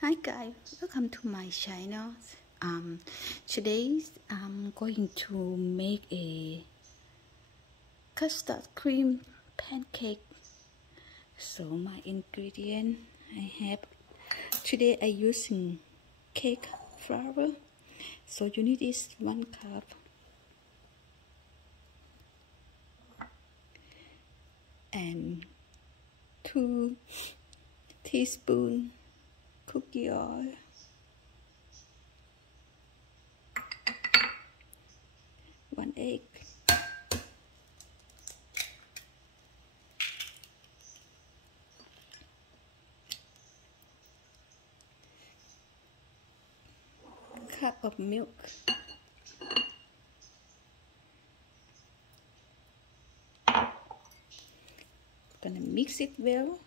Hi guys, welcome to my channel. Today I'm going to make a custard cream pancake. So my ingredient I have today I using cake flour. So you need is 1 cup and 2 teaspoons cookie oil, 1 egg, cup of milk, gonna mix it well.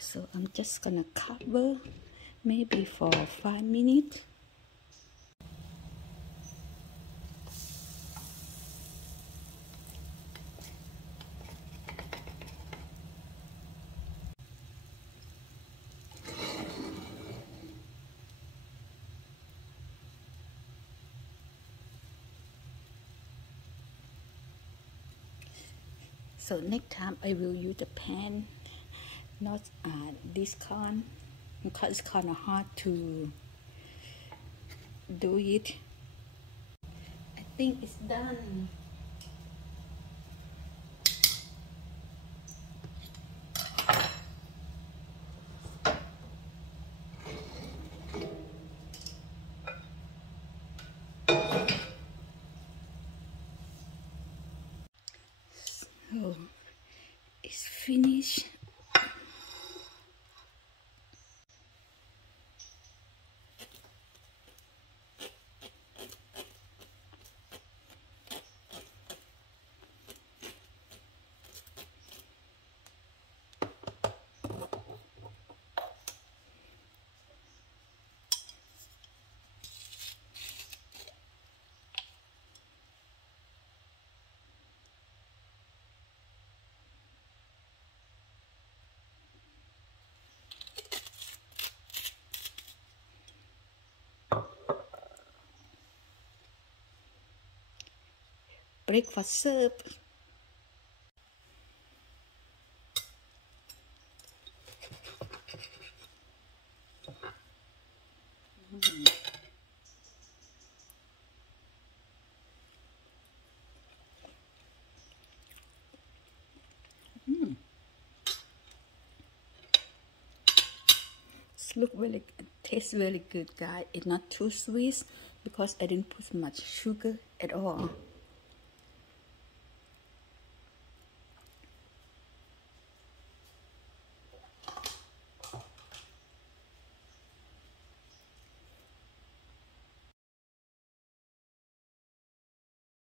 So I'm just gonna cover maybe for 5 minutes. So next time I will use the pan, not this con, because it's kind of hard to do it. I think it's done. So it's finished. Breakfast serve. Look really good, tastes really good, guys. It's not too sweet because I didn't put much sugar at all.